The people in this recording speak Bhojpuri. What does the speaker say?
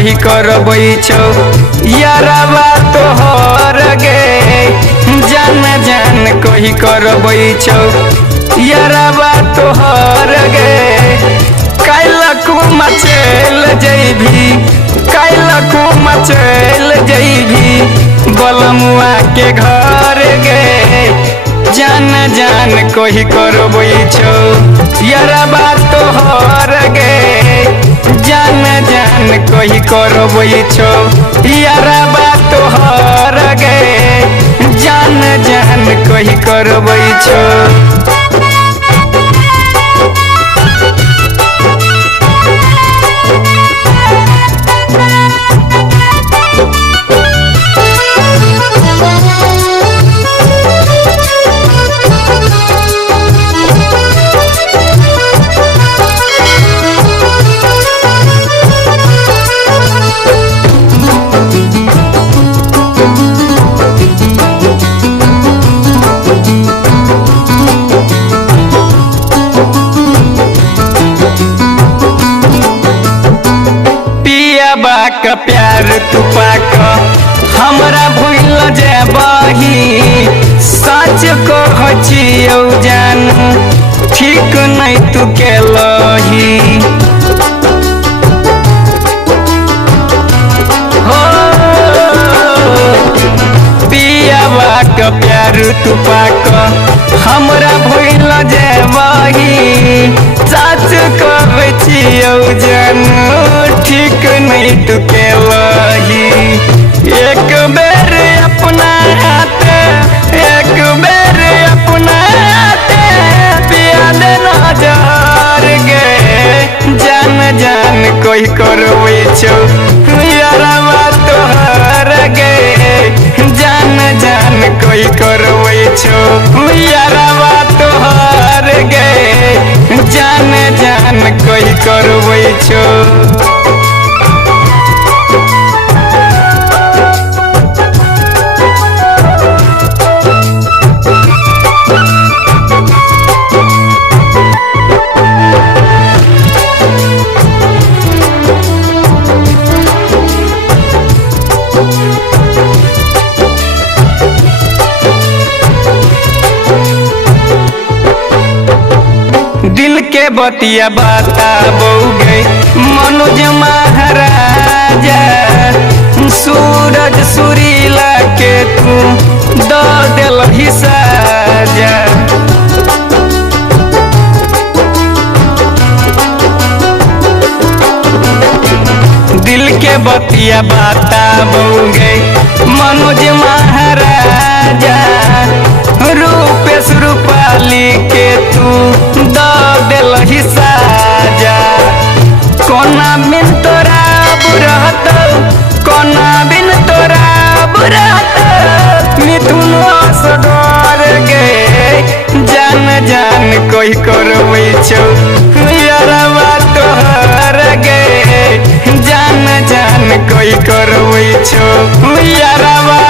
कही करबै छौ यारवा तोहर गे जान जान कही करबै छौ यारवा तोहर गे काइलकू मचल जैभी काइलकू मचल जैभी बलमुआ के घर गे जान जान कही करबै छौ यारवा तोहर गे जान जान कही करबै छौ यारवा तोहर गे जान जान कही करबै छौ। का प्यार तू पाक हमरा भूल जेबही सच कहछियौ जानू ठीक नहीं तू केलही हो पियावा का प्यार तू पाक हमरा भूल जेबही सच कहछियौ जानू ठीक नहीं तू केलही एक बेर अपना हाथ एक बेर अपना हाथ पिया दे नजर गे जान जान कोई करबै छौ यारवा तोहर गे जान जान कोई करबै छौ यारवा तोहर गे जान जान कोई करबै छौ। दिल के बतिया बताबोगे मनोज महाराजा सूरज सुरीला के तू दो दिलही साजा दिल के बतिया बताबोगे मनोज महाराजा रूपेश रूपाली के तू दो दिलही साजा कोना बिन तोरा बुरहत कोना बिन तोरा बुरहत मिथुन असगर गे जान जान कोई करबै छौ यारवा तोहर गे जान जान कोई करबै छौ यारवा